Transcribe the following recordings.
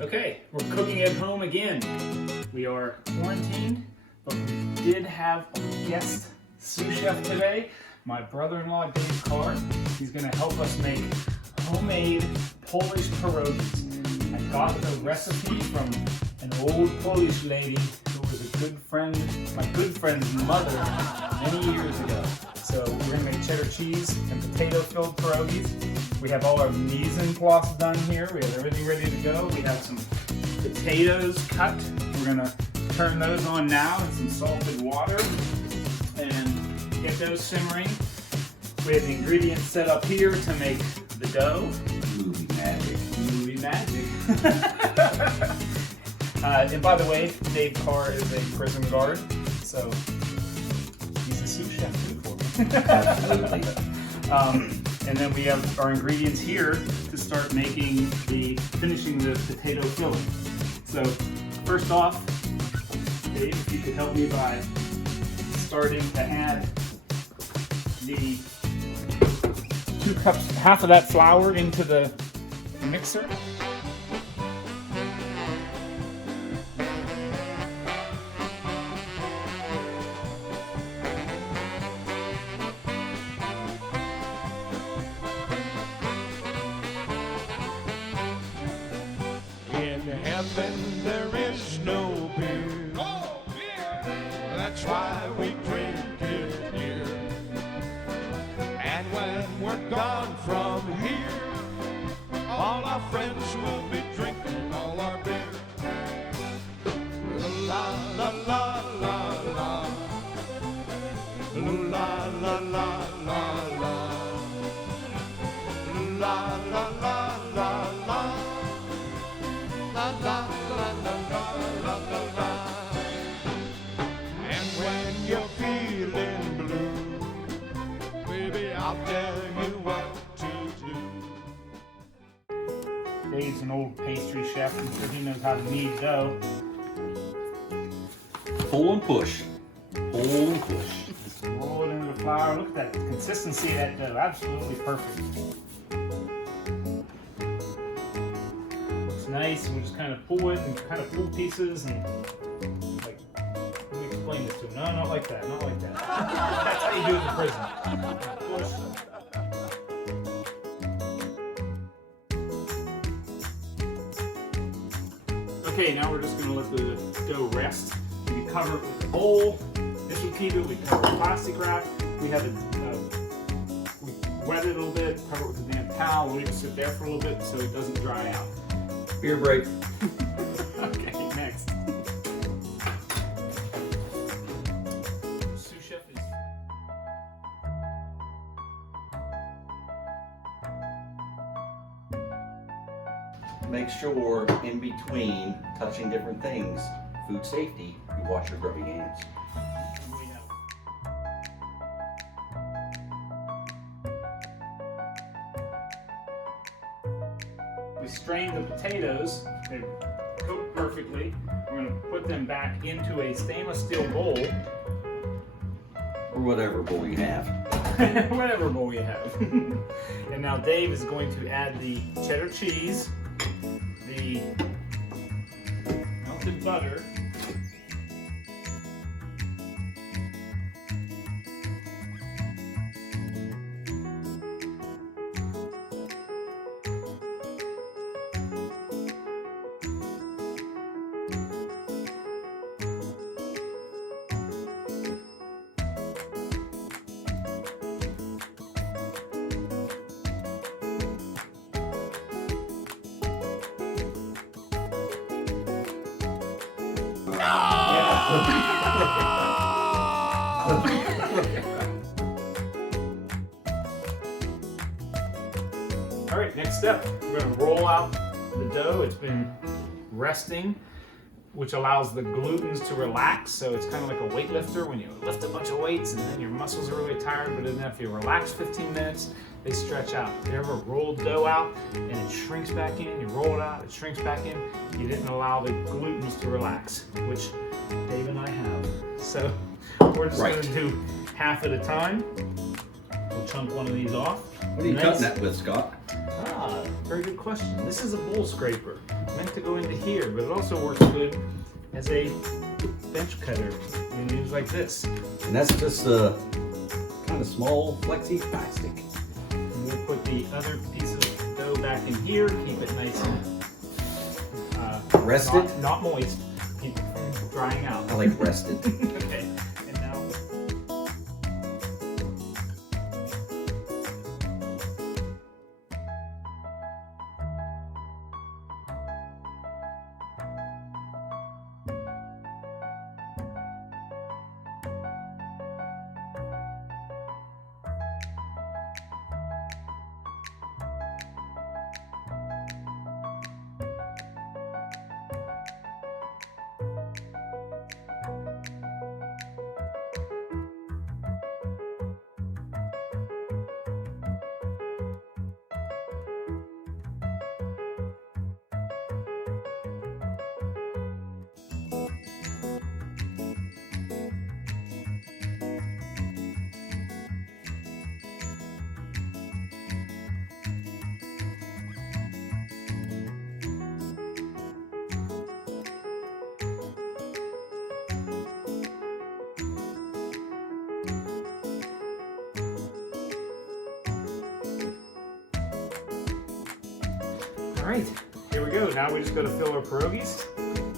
Okay, we're cooking at home again. We are quarantined, but we did have a guest sous chef today, my brother-in-law Dave Carr. He's going to help us make homemade Polish pierogies. I got the recipe from an old Polish lady who was a good friend, my good friend's mother many years ago. So we're going to make cheddar cheese and potato-filled pierogies. We have all our mise en place done here. We have everything ready to go. We have some potatoes cut. We're going to turn those on now in some salted water and get those simmering. We have the ingredients set up here to make the dough. Movie magic. Movie magic. And by the way, Dave Carr is a prison guard, so he's a sous chef too for me. Absolutely. And then we have our ingredients here to start finishing the potato filling. So first off, Dave, if you could help me by starting to add the 2 cups, half of that flour into the mixer. In heaven there is no beer. Oh, beer! That's why we drink it here. And when we're gone from here, all our friends will be drinking all our beer. La la la la la. La la la la la. La la la la la. La, la, la, la, la, la, la. And when you're feeling blue, baby, I'll tell you what to do. Dave's an old pastry chef. I'm sure he knows how to knead dough. Pull and push. Pull and push. Just roll it into the flour. Look at that consistency of that dough. Absolutely perfect. Nice, and we just kind of pull it and kind of pull pieces and like, let me explain this to him. No, not like that, not like that. That's how you do it in prison. Push. Okay, now we're just going to let the dough rest. We can cover it with a bowl. This will keep it. We cover it with plastic wrap. We have it, we wet it a little bit, cover it with a damp towel. We'll leave it sit there for a little bit so it doesn't dry out. Beer break. Okay, next. Sous chef is. Make sure in between touching different things, food safety, you wash your grubby hands. We strained the potatoes. They're cooked perfectly. We're going to put them back into a stainless steel bowl. Or whatever bowl you have. Whatever bowl you have. And now Dave is going to add the cheddar cheese, the melted butter, All right, next step. We're going to roll out the dough. It's been resting, which allows the glutens to relax. So it's kind of like a weightlifter when you lift a bunch of weights and then your muscles are really tired, but then if you relax 15 minutes, they stretch out. If you ever roll dough out and it shrinks back in, you roll it out, it shrinks back in, you didn't allow the glutens to relax, which Dave and I have. So we're just going to do half at a time. We'll chunk one of these off. What are you cutting that with, Scott? Very good question. This is a bowl scraper. meant to go into here, but it also works good as a bench cutter. You can use like this. And that's just a kind of small flexi plastic. And we'll put the other piece of dough back in here, keep it nice and rested? Not moist. Keep it from drying out. I like rested. Okay. And now all right, here we go. Now we just got to fill our pierogies.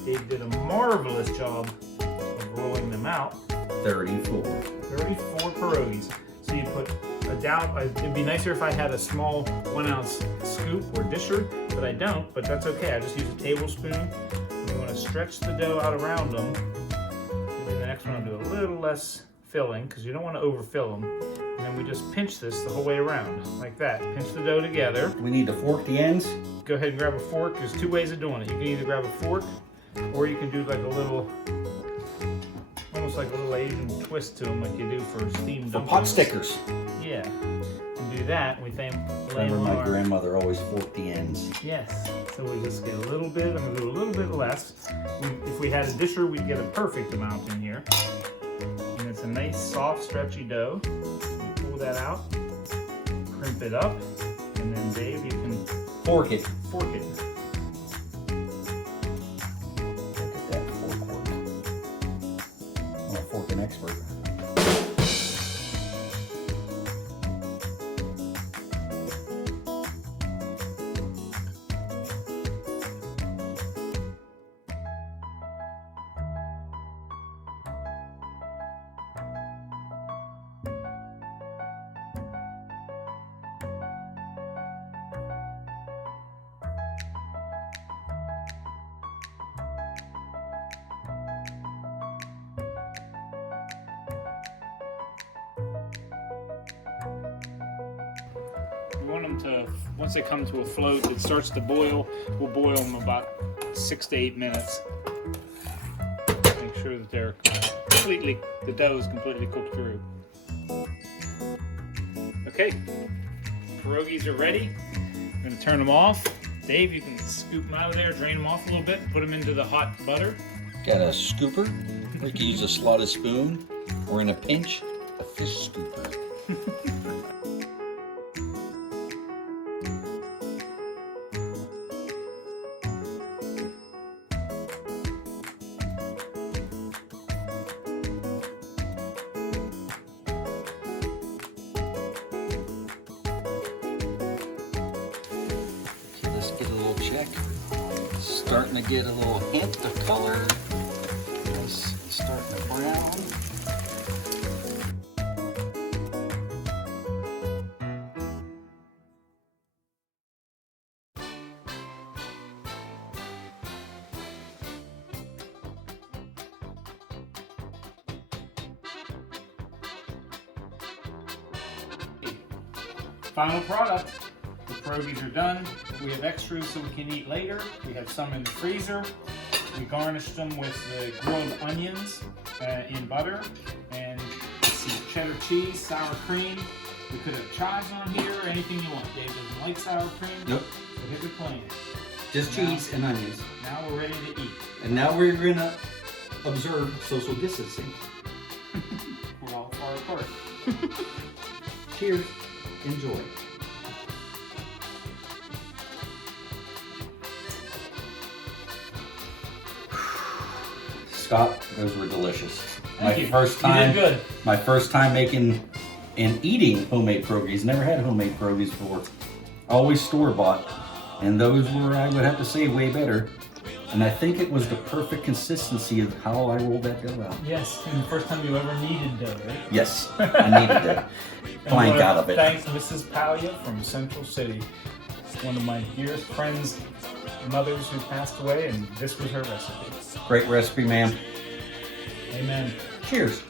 Dave did a marvelous job of rolling them out. 34. 34 pierogies. So you put a down. It'd be nicer if I had a small 1 ounce scoop or disher, but I don't. But that's okay. I just use a tablespoon. And you want to stretch the dough out around them. Maybe the next one I'll do a little less filling because you don't want to overfill them. And then we just pinch this the whole way around like that. Pinch the dough together. We need to fork the ends. Go ahead and grab a fork. There's two ways of doing it. You can either grab a fork or you can do like a little, almost like a little Asian twist to them like you do for steamed dumplings. For pot stickers. Yeah. And do that. We lay Remember them my on grandmother always forked the ends. Yes. So we just get a little bit. I'm going to do a little bit less. If we had a disher, we'd get a perfect amount in here. And it's a nice, soft, stretchy dough. We pull that out, crimp it up, and then Dave, you can Fork it. fork it. Look at that fork work. I'm a forking expert. We want them to, once they come to a float, it starts to boil. We'll boil them about 6 to 8 minutes. Make sure that they're completely, the dough is completely cooked through. Okay, pierogies are ready. I'm gonna turn them off. Dave, you can scoop them out of there, drain them off a little bit, put them into the hot butter. Got a scooper. We can use a slotted spoon, or in a pinch, a fish scooper. Let's get a little check. Starting to get a little hint of color. It's starting to brown. Final product. The pierogies are done. We have extras so we can eat later. We have some in the freezer. We garnished them with the grilled onions in butter and some cheddar cheese, sour cream. We could have chives on here, anything you want. Dave doesn't like sour cream. Nope. So hit it plain. Just cheese and onions. Now we're ready to eat. And now we're gonna observe social distancing. We're all far apart. Cheers. Enjoy. Scott. Those were delicious. Thank you. First You time. did good. My first time making and eating homemade pierogies. Never had homemade pierogies before. Always store-bought. And those were, I would have to say, way better. And I think it was the perfect consistency of how I rolled that dough out. Yes, and the first time you ever kneaded dough, right? Yes, I needed that plank out of it. Thanks Mrs. Palia from Central City. One of my dearest friends' mothers who passed away, and this was her recipe. Great recipe, ma'am. Amen. Cheers.